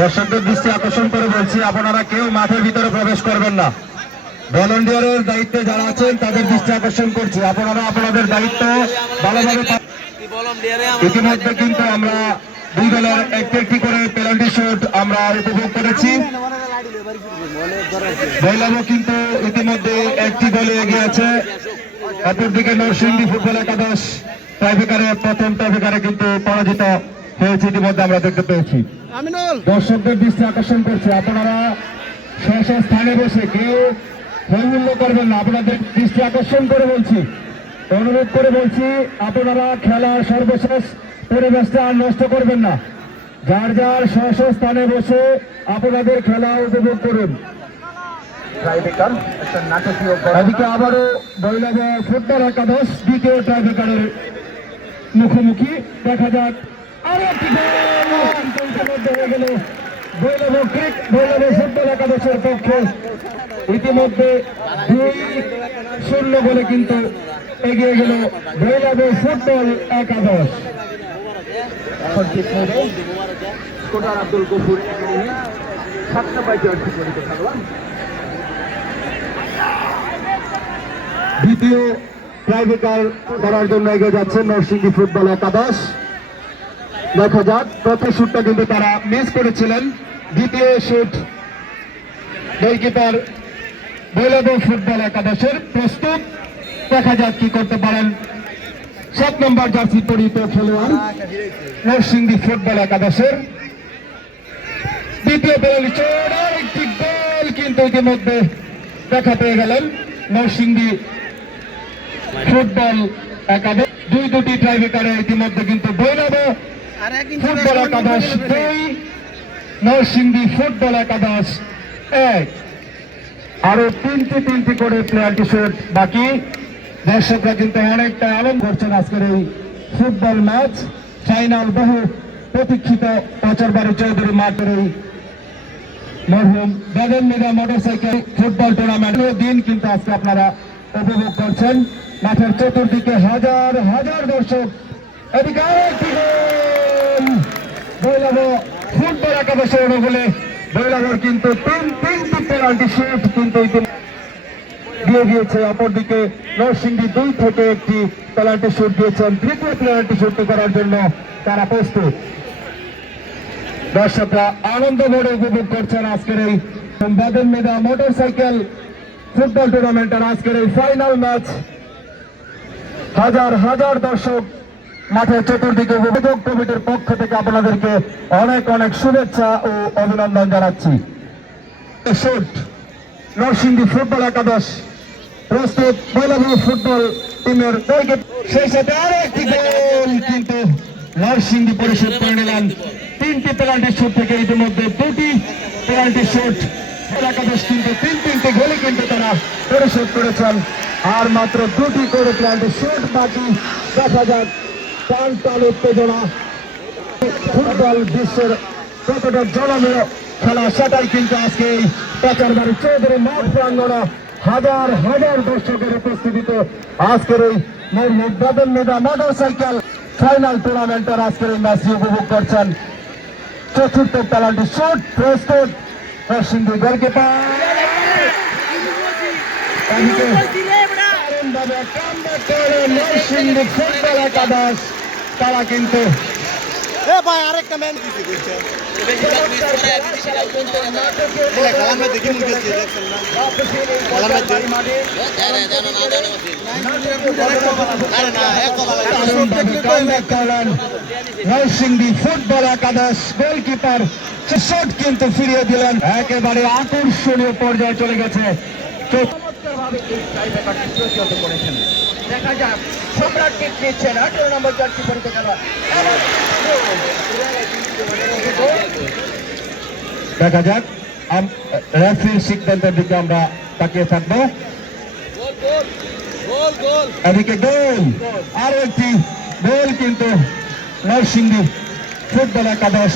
দর্শকদের দৃষ্টি আকর্ষণ করে বলছি, আপনারা কেউ মাঠের ভিতরে প্রবেশ করবেন না। ভলেন্টিয়ারের দায়িত্বে যারা আছেন, তাদের দৃষ্টি আকর্ষণ করছি। আপনারা আপনাদের দায়িত্ব ভালোভাবে ইতিমধ্যে কিন্তু আমরা দুই দলের একটি একটি করে পেনাল্টি শুট আমরা উপভোগ করেছি। মহিলাও কিন্তু ইতিমধ্যে একটি দলে এগিয়ে আছে। অপরদিকে নরসিংদী ফুটবল একাদশ ট্রাইফিকারে প্রথম ট্রাইফিকারে কিন্তু পরাজিত হয়েছে ইতিমধ্যে আমরা দেখতে পেয়েছি। দর্শকদের দৃষ্টি আকর্ষণ করছে। আপনারা স্ব স্থানে বসে কেউ হৈহুল্য করবেন না। আপনাদের দৃষ্টি আকর্ষণ করে বলছি। অনুরোধ করে বলছি আপনারা খেলার সর্বশেষ পরিবেশটা আর নষ্ট করবেন না। যার যার স্ব স্থানে বসে আপনাদের খেলা উপভোগ করুন। এদিকে আবারও বৈলব ফুটবল একাদশ দ্বিতীয় ট্রাইবেকারের মুখোমুখি। দেখা যাক আরও একটি গোল। ইতিমধ্যে বৈলব ক্রিক বৈলব ফুটবল একাদশের পক্ষে ইতিমধ্যে দুই শূন্য বলে কিন্তু এগিয়ে গেল বৈলব ফুটবল একাদশ। আব্দুল গফুর একাডেমি থাকলাম দ্বিতীয় ট্রাইবেকার করার জন্য এগিয়ে যাচ্ছেন নরসিংদী ফুটবল একাদশ। দেখা যাক, প্রথম শুটটা কিন্তু তারা মিস করেছিলেন। দ্বিতীয় শুট গোলকিপার বৈলব ফুটবল একাদশের প্রস্তুত। দেখা যাক কি করতে পারেন। সাত নম্বর জার্সি পরিহিত খেলোয়াড়, নরসিংদী ফুটবল একাদশের। দ্বিতীয় চোট, একটি গোল কিন্তু ইতিমধ্যে দেখা পেয়ে গেলেন নরসিংদী ফুটবল একাদশ। দুই দুটি ট্রাইবেকারে ইতিমধ্যে কিন্তু বৈরব ফুটবল একাদশ দুই নরসিংদী ফুটবল একাদশ। এক। আরও তিনটি তিনটি করে প্লেয়ারটি শুট বাকি। দর্শকরা কিন্তু অনেকটা আলম করছেন আজকের এই ফুটবল ম্যাচ। ফাইনাল বহু প্রতীক্ষিত পাচারবাড়ি চৌধুরী মাঠের এই মরহুম বেদন মেগা মোটরসাইকেল ফুটবল টুর্নামেন্ট দিন কিন্তু আজকে আপনারা উপভোগ করছেন। মাঠের চতুর্দিকে হাজার হাজার দর্শক। এদিকে আরেকটি গোল! বৈলাভ ফুটবল একাদশের বলে বৈলাভর কিন্তু তিন তিনটি পেনাল্টি শুট কিন্তু দিয়ে দিয়েছে। অপরদিকে দুই থেকে একটি পেনাল্টি শুট দিয়েছেন। তৃতীয় পেনাল্টি শুট করার জন্য তারা প্রস্তুত। দর্শকরা আনন্দ ভরে উপভোগ করছেন আজকের এই মেদা মোটরসাইকেল ফুটবল টুর্নামেন্টের আজকের এই ফাইনাল ম্যাচ। হাজার হাজার দর্শক মাঠের চতুর্দিকে উপভোগ কমিটির পক্ষ থেকে আপনাদেরকে অনেক অনেক শুভেচ্ছা ও অভিনন্দন জানাচ্ছি। নরসিংদী ফুটবল একাদশ প্রস্তুত মহিলাভূ ফুটবল টিমের সেই একটি গোল কিন্তু নরসিংদী করে নিলেন। তিনটি পেনাল্টি শুট থেকে ইতিমধ্যে দুটি পেনাল্টি শুট। একাদশ কিন্তু তিন তিনটি গোলে কিন্তু তারা পরিশোধ করেছেন। আর মাত্র দুটি করে পেনাল্টি শুট বাকি। দেখা যাক টান উত্তেজনা। ফুটবল বিশ্বের কতটা জনমীয় খেলা সেটাই কিন্তু আজকে এই পাচারবাড়ি চৌধুরী মাঠ প্রাঙ্গণে হাজার হাজার দর্শকের উপস্থিতিতে আজকের এই বাদন মেদা মোটর সাইকেল ফাইনাল টুর্নামেন্টের আজকের এই ম্যাচটি উপভোগ করছেন। চতুর্থ পেনাল্টি শুট প্রস্তুত নরসিংদী গোলকিপার। ফুটবল একাদশ। তারা কিন্তু ভাই আরেকটা ম্যান এক কথা নরসিংদী ফুটবল একাদশ গোলকিপার শট কিন্তু ফিরিয়ে দিলেন। একেবারে আকর্ষণীয় পর্যায়ে চলে গেছে। এই ট্রাইবেকারটি প্রতিহত করেছেন। দেখা যাক। সম্রাট কিক আঠেরো নম্বর জার্সি পরিতে খেলোয়াড়। দেখা যাক। রেফারির সিদ্ধান্তের দিকে আমরা তাকিয়ে থাকব। এদিকে গোল। আরও একটি গোল কিন্তু নরসিংদী ফুটবল একাদশ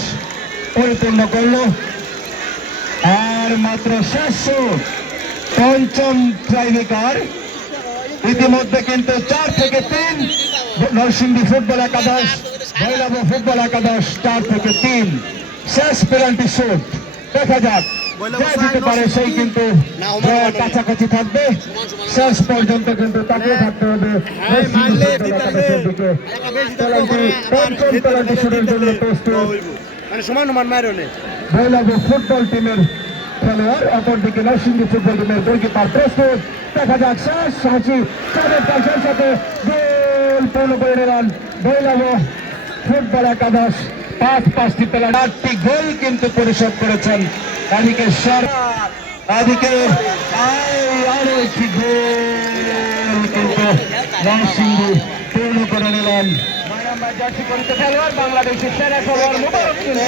পরিপূর্ণ করল। আর মাত্র শেষশো পঞ্চম ট্রাইবেকার ইতিমধ্যে কিন্তু চার থেকে তিন নরসিংদী ফুটবল একাদশ ভৈরব ফুটবল একাদশ চার থেকে তিন। শেষ পেনাল্টি শুট দেখা যাক। যে দিতে পারে সেই কিন্তু। কাছাকাছি থাকবে। শেষ পর্যন্ত কিন্তু তাকিয়ে থাকতে হবে। পেনাল্টি শুটের জন্য প্রস্তুত। ভৈরব ফুটবল টিমের খেলোয়াড় অপরদিকে নরসিংদী ফুটবল টিমের গোলকিপার প্রস্তুত। দেখা যাক শেষ হাসি চারের পাশের সাথে গোল পূর্ণ করে নিলেন ভৈরব ফুটবল একাদশ। পাঁচ পাঁচটি পেলার আটটি গোল কিন্তু পরিশোধ করেছেন এদিকে সর এদিকে আই- আরও একটি গোল কিন্তু নরসিংদী পূর্ণ করে নিলেন। বাংলাদেশের সেরা খেলোয়াড় মুবারক কিন্তু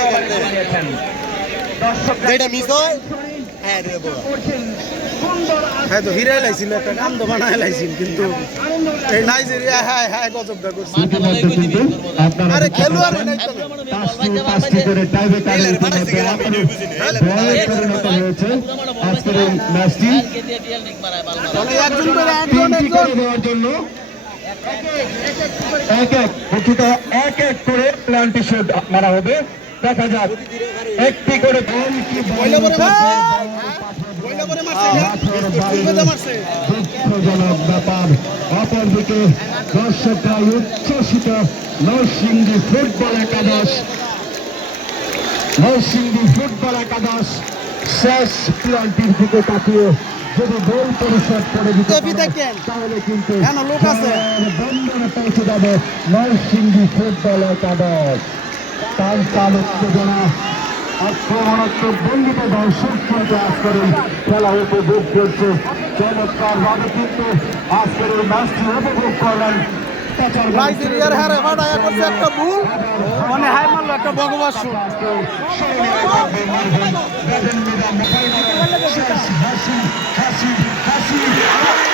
হয় হ্যাঁ রে হ্যাঁ তো লাইছিল একটা বানায় লাইছিল কিন্তু এই নাইজেরিয়া হ্যাঁ হ্যাঁ গজবটা করছে। আরে খেলোয়াড় নাই তো মানে একজন করে একজন একজন। এক এক দুঃখিত এক এক করে প্ল্যান্টি শুট মারা হবে। দেখা যাক একটি করে কি দুঃখজনক ব্যাপার। অপরদিকে দর্শকরা উচ্ছ্বসিত নরসিংদী ফুটবল একাদশ। নরসিংদী ফুটবল একাদশ শেষ প্লান্টির দিকে তাকিয়ে যদি গোল পরিশোধ করে দিতে। তাহলে কিন্তু বন্ধনে পৌঁছে যাবে নরসিংদী ফুটবল একাদশ। তার তাল উত্তেজনা আক্রমণাত্মক ভঙ্গিতে দর্শক কিন্তু আজকের খেলা উপভোগ করছে। চমৎকার ভাবে কিন্তু আজকের এই ম্যাচটি উপভোগ করলেন। নাইজেরিয়ার হারে ফাটায়া করছে একটা ভুল। মানে হাই মারলো একটা ভগবাস হাসি হাসি হাসি।